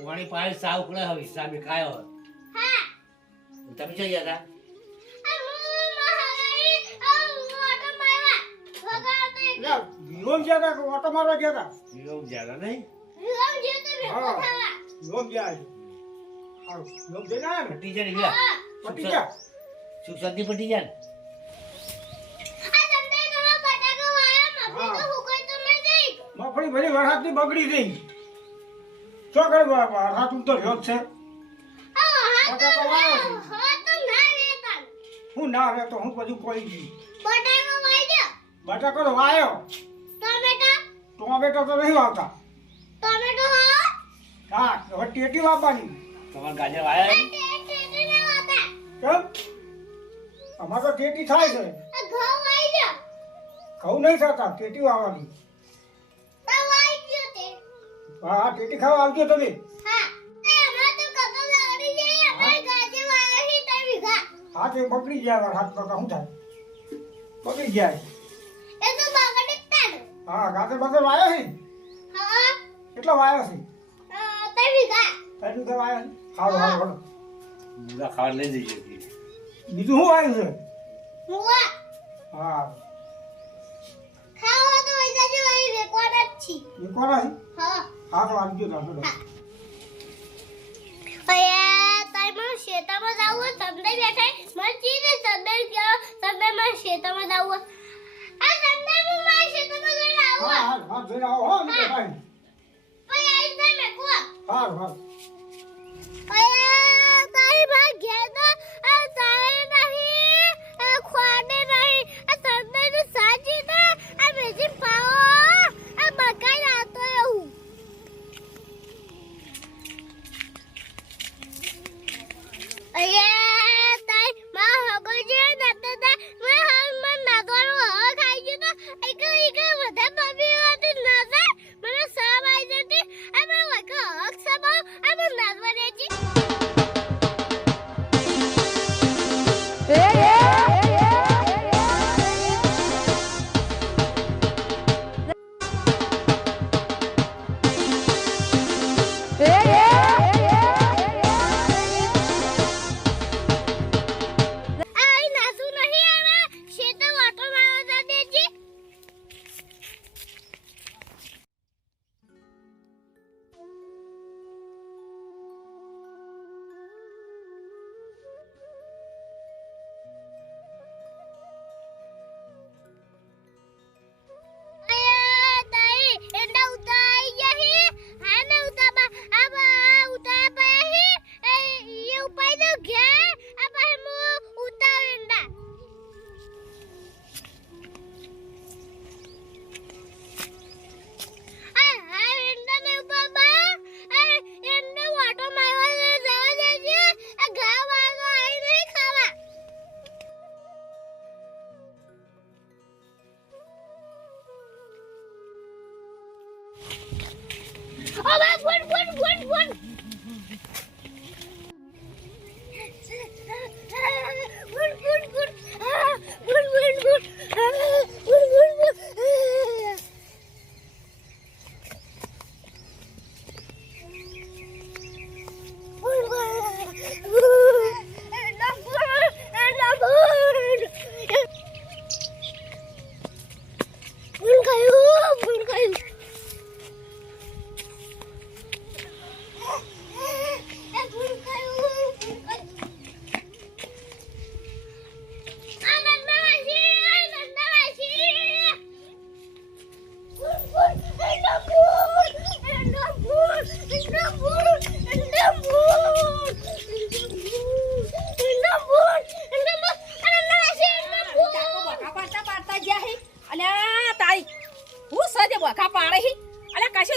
પાણી પાણી સાવ ઉકળે હવે સામે ખાયો હા તમે જઈ ગયા હતા વિલોમ જ્યાં હતા ઓટો મારવા ગયા હતા વિલોમ જ્યાદા નહીં વિલોમ ગયા વિલોમ જઈને આવ્યા ને પટી જાય ગયા પટી ગયા સુખ શાંતિ પટી જાય ને મગફળી બધી વરસાદની બગડી ગઈ શું કરે વરસાદ તો રહ્યો જ છે બટાકા વાયો છે. હું ના રહે તો હું બધું પડી ગયું બટાકો તો વાયો ટોમેટો તો નહીં વાવતા હા હવે ટેટી વાવવાની તમારે ગાજર વાયા હે? કેમ અમારે તો ટેટી થાય છે ઘઉં નહીં થતા ટેટી વાવવાની હા ટેટી ખાવા આવજો તમે હા તે બગડી ગયા વરસાદ તો શું થાય બગડી જાય હા ગાજર બાજર વાયો છે કેટલા વાયો છે ત્રણ વીઘા વાયો છે સારું સારું મૂળા ખાવા લઈ જઈએ છીએ. બીજું શું વાયું છે હા એ કોના છે હા તો આવજો દાદો હા હા હા જોઈ આવો હો ને ભાઈ સારું સારું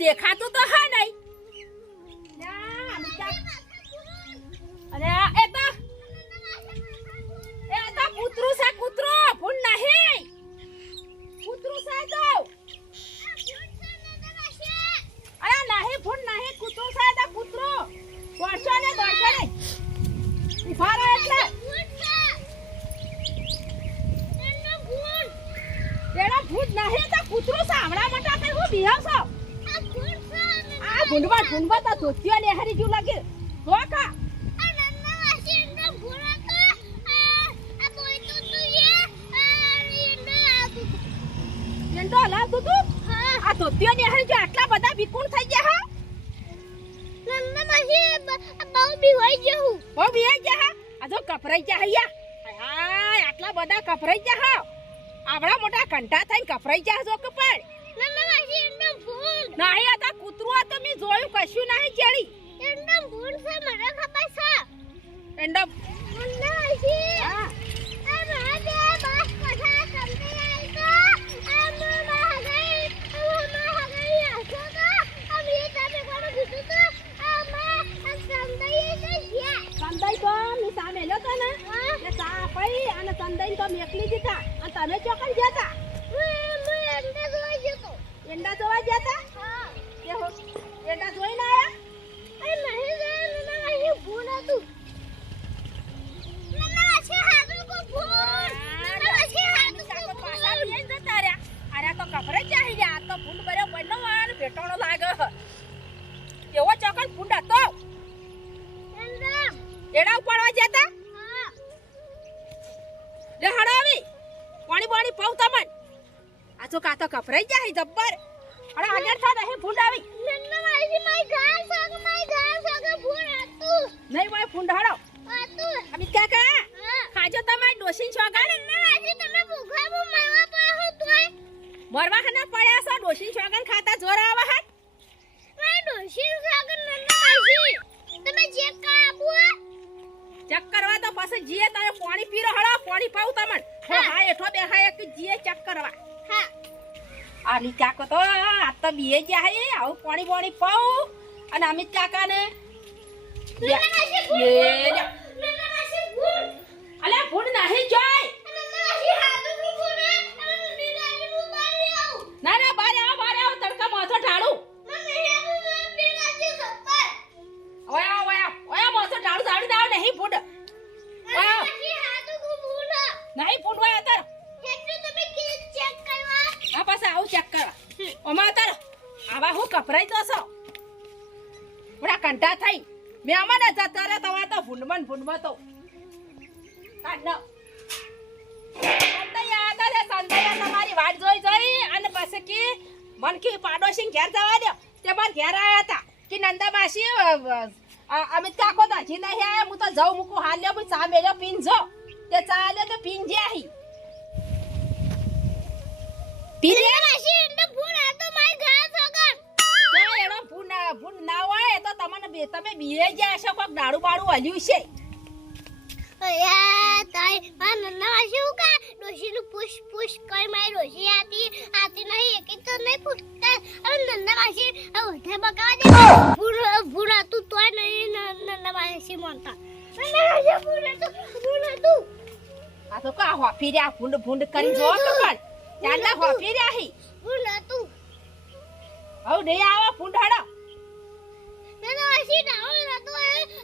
દેખાતું તો હા નહીં ભૂંડવા તો ધોતિયો ને હરી જો લાગે જો કા એંડો લાવ તું આ ધોતિયો ને હરી જો આટલા બધા વિકુણ થઈ ગયા હા નન્ના માસી બહુ બી હોય જહુ બહુ બી હોય જા આ જો કપરાઈ જા હૈયા હાય આટલા બધા કપરાઈ જા હા આવડા મોટા કંટા થઈને કપરાઈ જા જો કપડ નન્ના માસી એંડો ફૂલ નહીં આ તો કૂતરું તો મે જોયું કશું નહીં ચડી એંડો ફૂલ છે મને ખબર છે એંડો નન્ના માસી હા આ માદે બસ કઠા કમતે આવી તો સંદાઈ તો મી સામે લો તો ને એ સા પઈ અને સંદાઈ તો મેકલી દીધા અને તમે ચોકન જતા એંડા જોવા જતા હા કે હો એંડા જોઈ ના આયા અરે નહીં રે નના અહીં ભૂલ હતું નના છે હાડું કો ભૂલ નના છે હાડું કો પાછા લઈ જતા રે અરે તો કપરે ચાહી ગયા આ તો ફૂંડ બરે બનો અને પેટોણો લાગે એવો ચોકન ફૂંડ હતો એડા ઉપાડવા જતા હા લે હડાવી પાણી પાવ તમન આ તો કાતો કપરાઈ જાય જબ્બર અરે આગળ થા નહીં ફૂંડ આવી નન્ના મારી માઈ ગાલ સાગ ફૂંડ હતું નહીં માઈ ફૂંડ હડો હતું અમિત કાકા ખાજો તમે ડોસીન છોગા નન્ના મારી તમે ભૂખા મરવા પડ્યા હો તોય મરવા હને પડ્યા છો ડોસીન છોગન ખાતા જોર આવે હે મારી ડોસીન છોગન નન્ના મારી તમે ચેક કાબુ ચેક કરવા તો પછી જીએ તારે પાણી પીરો હળો પાણી પાઉ તમન હા એઠો બેહાય કે જીએ ચેક કરવા હા આલી કાકો તો આ તો બીએ ગયા હે આવું પાણી પાઉ અને અમિત કાકા ને અલે ફૂડ નહીં જોય ના બારે આવો તડકા માથો ઢાળું ઓયા મોસો ઢાળું ઢાળી દાવ નહીં ફૂડ નહીં ફૂડ હોય અતર આ પાસે આવું ચેક કરવા ઓમાં અતર આવા હું કપરાઈ દોસો બડા કંટા થઈ મે અમાને જતા રે તવા તો ફૂંડમાં તો કાઢ સંતૈયા હતા રે સંતૈયા તમારી વાટ જોઈ અને પછી કે મનકી પાડોશી ઘેર જવા દો તે માર ઘેર આયા હતા કે નંદા માસી અમિત કાકો તો હજી નહીં આયા હું તો જાઉં મૂકું હાલ લ્યો હું ચા મેલ્યો પીન જો તે ચા લ્યો તો પીન જ્યાહી પીન માસી એન્ડ ફૂન આ તો મારી ઘા સગન તો એનો ફૂન ના હોય તો તમને તમે બીએ ગયા છો કોક દાડુ બાડુ હલ્યું છે અયા તાઈ આ નન્ના માસી હું કા ડોશીનું પુશ કરી મારી ડોશી આતી નહીં એક તો નહીં પૂછતા અરે નન્ના માસી ઓઠે બકાવા દે ફૂન હતું તોય નહીં નન્ના માસી મોનતા નન્ના માસી ફૂન હતું આ તો કા હોફી રહ્યા ફૂંડ કરી જો તો પણ ચાલના હોફી રહ્યા હી ફૂન હતું આવ દે આવા ફૂંડ હાડો નન્ના માસી ડાઉન હતો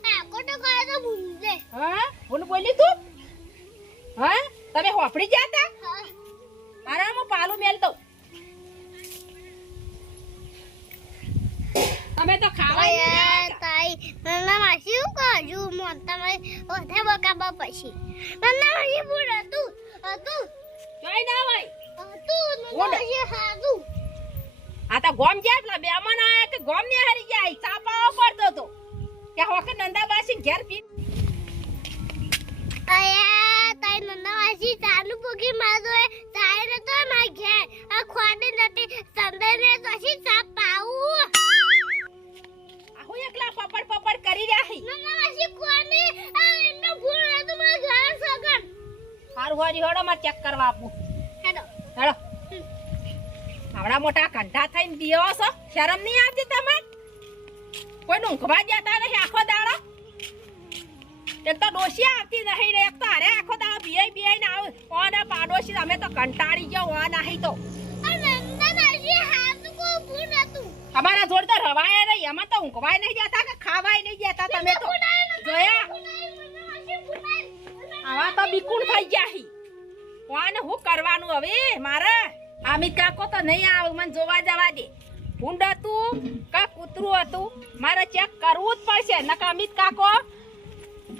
આ કોટો કરે તો ભૂંડે હા ફૂંડ બોલી તું હા તમે હોફડી જાતા હા મારા હું પાલું મેલતો તમે તો ખાવા યાર તાઈ નન્ના માસી હું કહું મોન તમે ઓઠે બકાબા પછી નન્ના માસી ફૂડ હતું જોઈ ના ભાઈ હતું નન્ના માસી હાતું આ તો ગોમ જાય પેલા બેમાન આયા કે ગોમ ને હારી જાય ચાપાઓ પડતો તો કે હોકે નંદા માસી ઘેર પી આયા તાઈ નન્ના માસી ચાલુ પોકી મારો તાઈ તો માં ઘેર આ ખોડે નથી સંદેને પછી ચાપાઉ આહુ એકલા પપડ કરી રહ્યા હી નન્ના માસી કોને એનો ફૂલ હતો માર ઘર સગન હારું હારી હડો માં ચેક કરવા આપું હેડો આવડા મોટા કંઠા થઈને દીવો છો શરમ નહીં આવતી તમને કોઈ ઊંઘવા જતા નહીં આખો દાડો એક તો ડોશી આવતી નહીં ને એક તો અરે આખો દાડો બીઆઈ ને આવ ઓને પાડોશી અમે તો કંટાળી ગયો ઓ નહીં તો અમારા જોડ તો રવાય નહીં એમાં તો ઊંઘવાય નહીં જતા કે ખાવાય નહીં જતા તમે તો જોયા આવા તો બીકુણ થઈ ગયા હી કોને હું કરવાનું હવે મારે અમિત કાકો તો નહીં આવે મને જોવા જવા દે ભૂંડ હતું કા કૂતરું હતું મારે ચેક કરવું જ પડશે નકા અમિત કાકો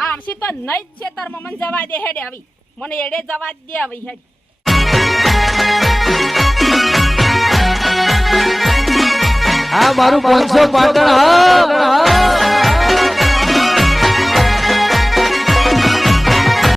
આમસી તો નહીં જ છે તાર મમન જવા દે હેડે આવી મને એડે જવા જ દે આવી હેડ આ મારું 500 પાટણ હા